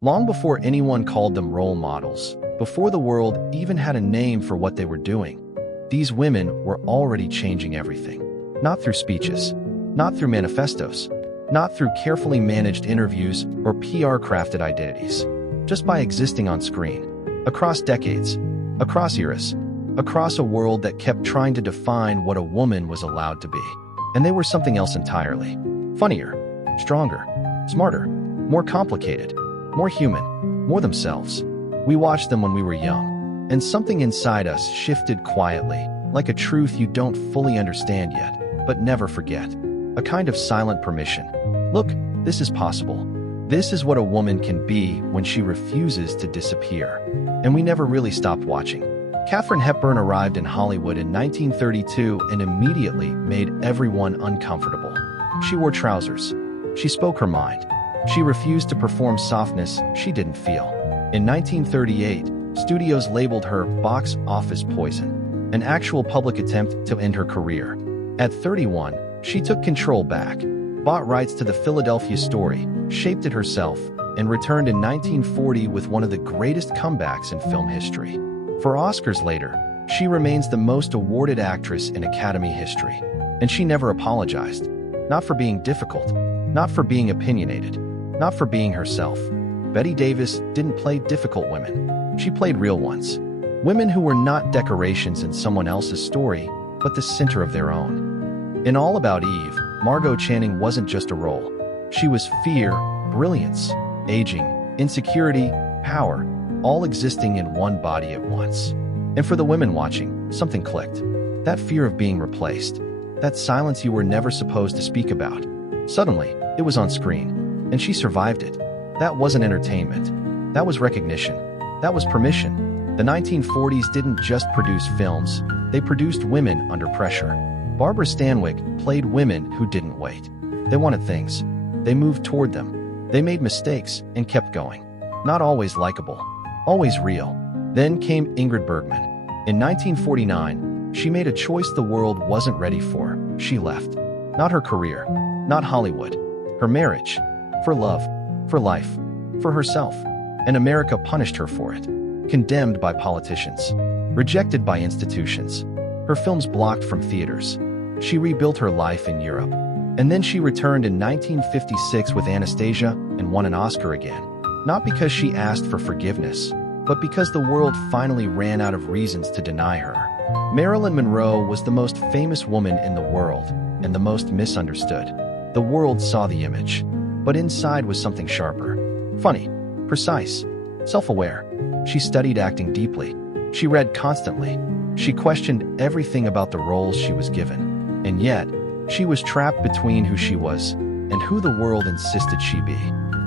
Long before anyone called them role models, before the world even had a name for what they were doing, these women were already changing everything. Not through speeches, not through manifestos, not through carefully managed interviews or PR-crafted identities, just by existing on screen, across decades, across eras, across a world that kept trying to define what a woman was allowed to be. And they were something else entirely. Funnier, stronger, smarter, more complicated, more human, more themselves. We watched them when we were young, and something inside us shifted quietly, like a truth you don't fully understand yet, but never forget. A kind of silent permission. Look, this is possible. This is what a woman can be when she refuses to disappear. And we never really stopped watching. Katharine Hepburn arrived in Hollywood in 1932 and immediately made everyone uncomfortable. She wore trousers. She spoke her mind. She refused to perform softness she didn't feel. In 1938, studios labeled her box office poison, an actual public attempt to end her career. At 31, she took control back, bought rights to the Philadelphia story, shaped it herself, and returned in 1940 with one of the greatest comebacks in film history. For Oscars later, she remains the most awarded actress in Academy history. And she never apologized. Not for being difficult, not for being opinionated, not for being herself. Bette Davis didn't play difficult women. She played real ones. Women who were not decorations in someone else's story, but the center of their own. In All About Eve, Margot Channing wasn't just a role. She was fear, brilliance, aging, insecurity, power, all existing in one body at once. And for the women watching, something clicked. That fear of being replaced, that silence you were never supposed to speak about. Suddenly, it was on screen, and she survived it. That wasn't entertainment. That was recognition. That was permission. The 1940s didn't just produce films, they produced women under pressure. Barbara Stanwyck played women who didn't wait. They wanted things. They moved toward them. They made mistakes and kept going. Not always likable. Always real. Then came Ingrid Bergman. In 1949, she made a choice the world wasn't ready for. She left. Not her career, not Hollywood, her marriage, for love, for life, for herself. And America punished her for it. Condemned by politicians, rejected by institutions, her films blocked from theaters. She rebuilt her life in Europe. And then she returned in 1956 with Anastasia and won an Oscar again. Not because she asked for forgiveness, but because the world finally ran out of reasons to deny her. Marilyn Monroe was the most famous woman in the world, and the most misunderstood. The world saw the image, but inside was something sharper. Funny, precise, self-aware. She studied acting deeply. She read constantly. She questioned everything about the roles she was given. And yet, she was trapped between who she was and who the world insisted she be.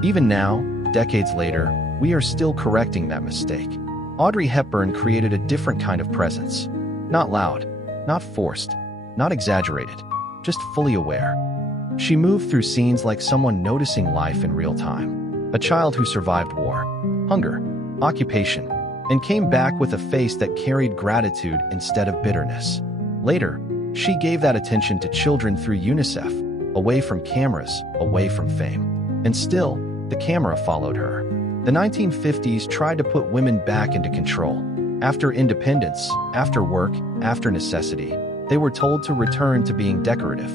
Even now, decades later, we are still correcting that mistake. Audrey Hepburn created a different kind of presence. Not loud, not forced, not exaggerated, just fully aware. She moved through scenes like someone noticing life in real time. A child who survived war, hunger, occupation, and came back with a face that carried gratitude instead of bitterness. Later, she gave that attention to children through UNICEF, away from cameras, away from fame. And still, the camera followed her. The 1950s tried to put women back into control. After independence, after work, after necessity, they were told to return to being decorative.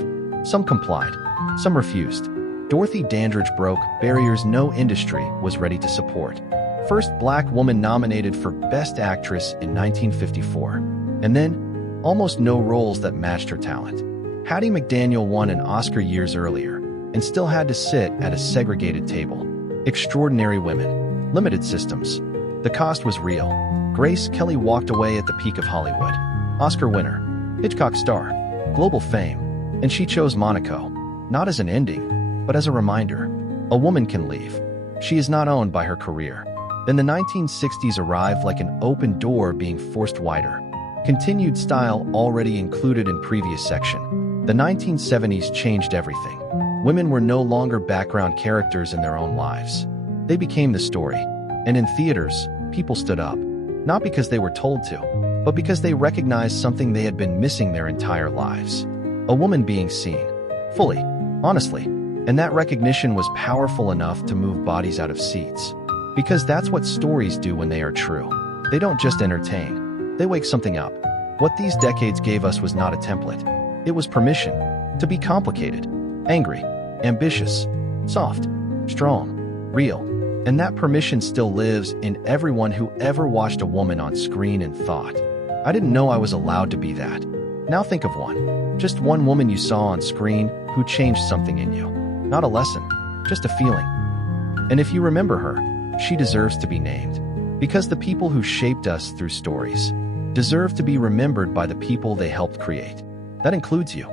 Some complied, some refused. Dorothy Dandridge broke barriers no industry was ready to support. First black woman nominated for Best Actress in 1954. And then, almost no roles that matched her talent. Hattie McDaniel won an Oscar years earlier, and still had to sit at a segregated table. Extraordinary women. Limited systems. The cost was real. Grace Kelly walked away at the peak of Hollywood. Oscar winner. Hitchcock star. Global fame. And she chose Monaco. Not as an ending, but as a reminder. A woman can leave. She is not owned by her career. Then the 1960s arrived like an open door being forced wider. Continued style already included in previous section. The 1970s changed everything. Women were no longer background characters in their own lives. They became the story. And in theaters, people stood up. Not because they were told to, but because they recognized something they had been missing their entire lives. A woman being seen. Fully. Honestly. And that recognition was powerful enough to move bodies out of seats. Because that's what stories do when they are true. They don't just entertain, they wake something up. What these decades gave us was not a template. It was permission to be complicated, angry, ambitious, soft, strong, real. And that permission still lives in everyone who ever watched a woman on screen and thought, I didn't know I was allowed to be that. Now think of one. Just one woman you saw on screen who changed something in you. Not a lesson, just a feeling. And if you remember her, she deserves to be named. Because the people who shaped us through stories deserve to be remembered by the people they helped create. That includes you.